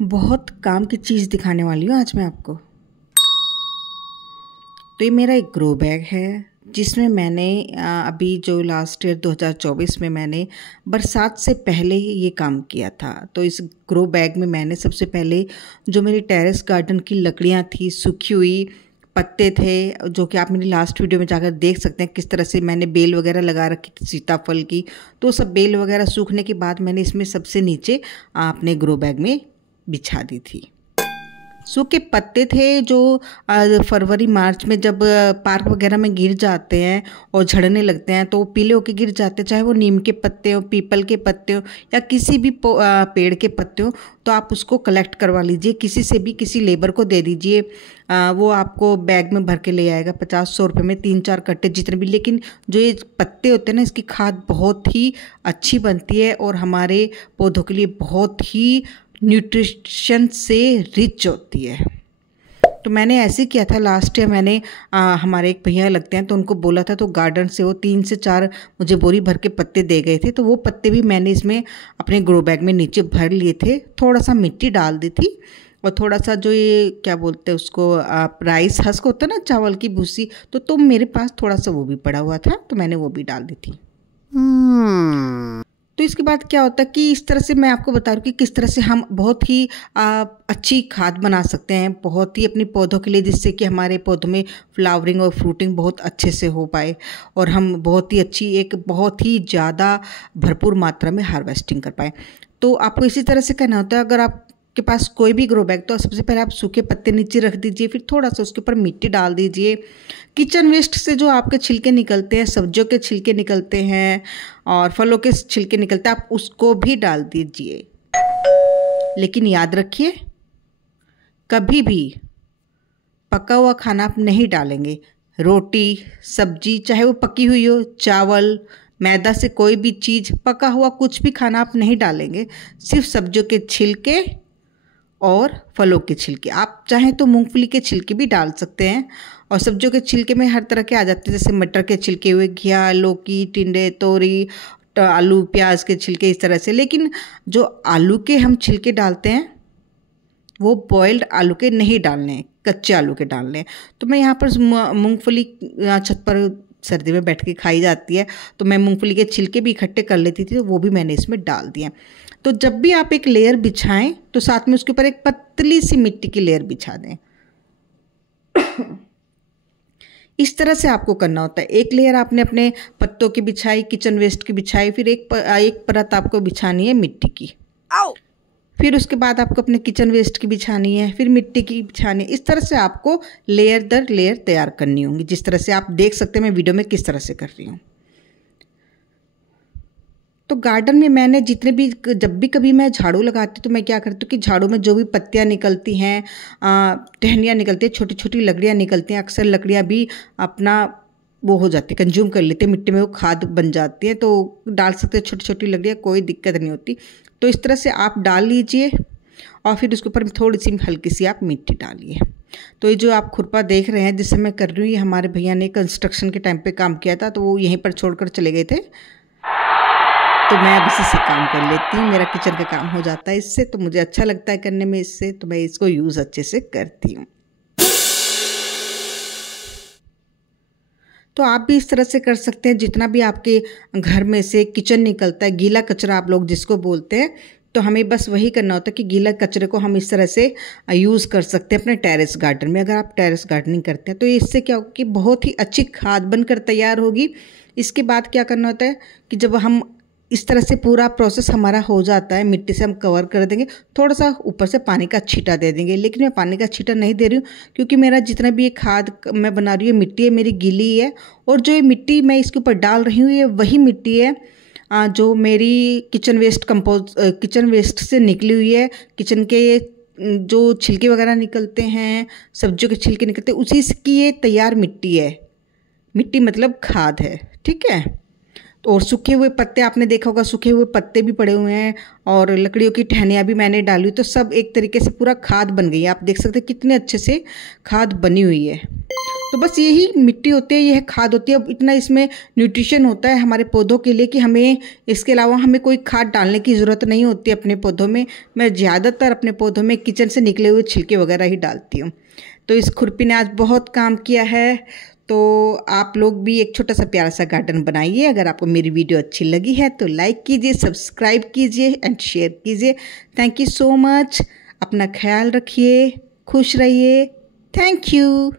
बहुत काम की चीज़ दिखाने वाली हूँ आज मैं आपको। तो ये मेरा एक ग्रो बैग है जिसमें मैंने अभी जो लास्ट ईयर 2024 में मैंने बरसात से पहले ही ये काम किया था। तो इस ग्रो बैग में मैंने सबसे पहले जो मेरी टेरेस गार्डन की लकड़ियाँ थी, सूखी हुई पत्ते थे, जो कि आप मेरी लास्ट वीडियो में जाकर देख सकते हैं किस तरह से मैंने बेल वगैरह लगा रखी थी सीताफल की। तो सब बेल वगैरह सूखने के बाद मैंने इसमें सबसे नीचे अपने ग्रो बैग में बिछा दी थी। सूखे पत्ते थे जो फरवरी मार्च में जब पार्क वगैरह में गिर जाते हैं और झड़ने लगते हैं तो पीले होके गिर जाते हैं, चाहे वो नीम के पत्ते हो, पीपल के पत्ते हो या किसी भी पेड़ के पत्ते हो। तो आप उसको कलेक्ट करवा लीजिए, किसी से भी, किसी लेबर को दे दीजिए। वो आपको बैग में भर के ले आएगा 50-100 रुपये में 3-4 कट्टे जितने भी। लेकिन जो ये पत्ते होते हैं ना, इसकी खाद बहुत ही अच्छी बनती है और हमारे पौधों के लिए बहुत ही न्यूट्रिशन से रिच होती है। तो मैंने ऐसे किया था लास्ट ईयर। मैंने हमारे एक भैया लगते हैं तो उनको बोला था, तो गार्डन से वो 3 से 4 मुझे बोरी भर के पत्ते दे गए थे। तो वो पत्ते भी मैंने इसमें अपने ग्रो बैग में नीचे भर लिए थे। थोड़ा सा मिट्टी डाल दी थी और थोड़ा सा जो ये क्या बोलते हैं उसको, राइस हस्क होता है ना, चावल की भूसी, तो मेरे पास थोड़ा सा वो भी पड़ा हुआ था तो मैंने वो भी डाल दी थी। तो इसके बाद क्या होता है कि इस तरह से मैं आपको बता रही हूँ कि किस तरह से हम बहुत ही अच्छी खाद बना सकते हैं बहुत ही अपने पौधों के लिए, जिससे कि हमारे पौधों में फ्लावरिंग और फ्रूटिंग बहुत अच्छे से हो पाए और हम बहुत ही अच्छी, एक बहुत ही ज़्यादा भरपूर मात्रा में हार्वेस्टिंग कर पाए। तो आपको इसी तरह से करना होता है। अगर आपके पास कोई भी ग्रो बैग, तो सबसे पहले आप सूखे पत्ते नीचे रख दीजिए, फिर थोड़ा सा उसके ऊपर मिट्टी डाल दीजिए। किचन वेस्ट से जो आपके छिलके निकलते हैं, सब्जियों के छिलके निकलते हैं और फलों के छिलके निकलते हैं, आप उसको भी डाल दीजिए। लेकिन याद रखिए, कभी भी पका हुआ खाना आप नहीं डालेंगे। रोटी, सब्जी, चाहे वो पकी हुई हो, चावल, मैदा से कोई भी चीज़, पका हुआ कुछ भी खाना आप नहीं डालेंगे। सिर्फ सब्जियों के छिलके और फलों के छिलके। आप चाहें तो मूंगफली के छिलके भी डाल सकते हैं। और सब्जियों के छिलके में हर तरह के आ जाते हैं, जैसे मटर के छिलके हुए, घिया, लौकी, टिंडे, तोरी, आलू, प्याज के छिलके, इस तरह से। लेकिन जो आलू के हम छिलके डालते हैं वो बॉइल्ड आलू के नहीं डालने हैं, कच्चे आलू के डालने हैं। तो मैं यहाँ पर मूंगफली छत पर सर्दी में बैठ के खाई जाती है, तो मैं मूंगफली के छिलके भी इकट्ठे कर लेती थी, तो वो भी मैंने इसमें डाल दिया। तो जब भी आप एक लेयर बिछाएं तो साथ में उसके ऊपर एक पतली सी मिट्टी की लेयर बिछा दें। इस तरह से आपको करना होता है। एक लेयर आपने अपने पत्तों की बिछाई, किचन वेस्ट की बिछाई, फिर एक परत आपको बिछानी है मिट्टी की। फिर उसके बाद आपको अपने किचन वेस्ट की बिछानी है, फिर मिट्टी की बिछानी है। इस तरह से आपको लेयर दर लेयर तैयार करनी होंगी, जिस तरह से आप देख सकते हैं मैं वीडियो में किस तरह से कर रही हूँ। तो गार्डन में मैंने जब भी कभी मैं झाड़ू लगाती हूँ तो मैं क्या करती हूँ कि झाड़ू में जो भी पत्तियाँ निकलती हैं, टहनियाँ निकलती हैं, छोटी छोटी लकड़ियाँ निकलती हैं, अक्सर लकड़ियाँ भी अपना वो हो जाती है, कंज्यूम कर लेते हैं, मिट्टी में वो खाद बन जाती है। तो डाल सकते हैं छोटी छोटी लकड़ियाँ, कोई दिक्कत नहीं होती। तो इस तरह से आप डाल लीजिए और फिर उसके ऊपर थोड़ी सी हल्की सी आप मिट्टी डालिए। तो ये जो आप खुरपा देख रहे हैं जिससे मैं कर रही हूँ, ये हमारे भैया ने कंस्ट्रक्शन के टाइम पे काम किया था, तो वो यहीं पर छोड़कर चले गए थे। तो मैं अब इसी से काम कर लेती हूँ, मेरा किचन का काम हो जाता है इससे, तो मुझे अच्छा लगता है करने में इससे, तो मैं इसको यूज़ अच्छे से करती हूँ। तो आप भी इस तरह से कर सकते हैं। जितना भी आपके घर में से किचन निकलता है, गीला कचरा आप लोग जिसको बोलते हैं, तो हमें बस वही करना होता है कि गीला कचरे को हम इस तरह से यूज़ कर सकते हैं अपने टेरेस गार्डन में। अगर आप टेरेस गार्डनिंग करते हैं तो इससे क्या होगा कि बहुत ही अच्छी खाद बनकर तैयार होगी। इसके बाद क्या करना होता है कि जब हम इस तरह से पूरा प्रोसेस हमारा हो जाता है, मिट्टी से हम कवर कर देंगे, थोड़ा सा ऊपर से पानी का छींटा दे देंगे। लेकिन मैं पानी का छींटा नहीं दे रही हूँ क्योंकि मेरा जितना भी ये खाद मैं बना रही हूँ, मिट्टी है मेरी गीली है, और जो ये मिट्टी मैं इसके ऊपर डाल रही हूँ ये वही मिट्टी है जो मेरी किचन वेस्ट से निकली हुई है। किचन के जो छिलके वगैरह निकलते हैं, सब्जियों के छिलके निकलते हैं, उसी की ये तैयार मिट्टी है। मिट्टी मतलब खाद है, ठीक है। और सूखे हुए पत्ते आपने देखा होगा, सूखे हुए पत्ते भी पड़े हुए हैं और लकड़ियों की टहनियाँ भी मैंने डाली, तो सब एक तरीके से पूरा खाद बन गई है। आप देख सकते हैं कितने अच्छे से खाद बनी हुई है। तो बस यही मिट्टी होती है, यह खाद होती है। अब इतना इसमें न्यूट्रिशन होता है हमारे पौधों के लिए कि हमें इसके अलावा हमें कोई खाद डालने की ज़रूरत नहीं होती अपने पौधों में। मैं ज़्यादातर अपने पौधों में किचन से निकले हुए छिलके वगैरह ही डालती हूँ। तो इस खुरपी ने आज बहुत काम किया है। तो आप लोग भी एक छोटा सा प्यारा सा गार्डन बनाइए। अगर आपको मेरी वीडियो अच्छी लगी है तो लाइक कीजिए, सब्सक्राइब कीजिए एंड शेयर कीजिए। Thank you so much. अपना ख्याल रखिए, खुश रहिए। Thank you.